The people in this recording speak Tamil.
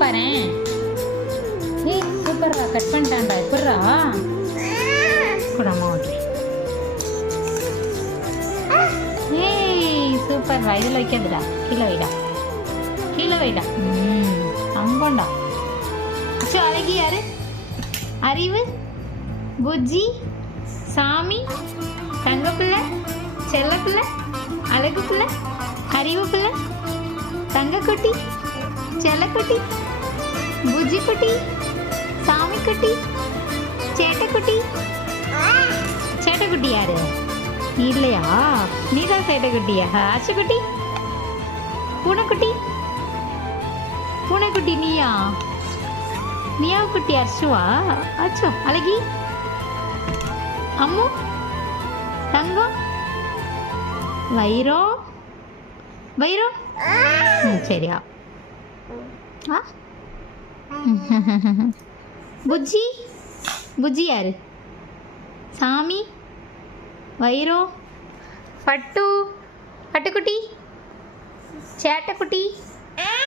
பாரு. ஏய் சூப்பர்ரா, கட் பண்ணிட்டான்டா. எப்படிரா கூடமா ஓகே. ஏய் சூப்பர்ரா. இதில் வைக்காதுடா, கீழே வைடா, கீழே வைடா. தங்கம்டா. ஸோ அழகி யாரு? அறிவு, புஜ்ஜி, சாமி, தங்கப்பிள்ளை, செல்லப்பிள்ளை, அழகு பிள்ளை, அறிவு பிள்ளை, தங்கக்குட்டி, செல்லக்குட்டி, புஜ்ஜி குட்டி, சாமி குட்டி, சேட்டைக்குட்டி. சேட்டைக்குட்டி யாரு? நீ இல்லையா? நீ தான் சேட்டைக்குட்டியா? ஆச்சுக்குட்டி, பூனைக்குட்டி, பூனைக்குட்டி நீயா? நீயா குட்டி? அர்ஷுவா? அச்சோ அழகி, அம்மு, தங்கம், வைரம், வைரம். சரியா? ஆ புஜ்ஜி, புஜ்ஜி யாரு? சாமி, வைரம், பட்டு, பட்டுக்குட்டி, சேட்டைக்குட்டி,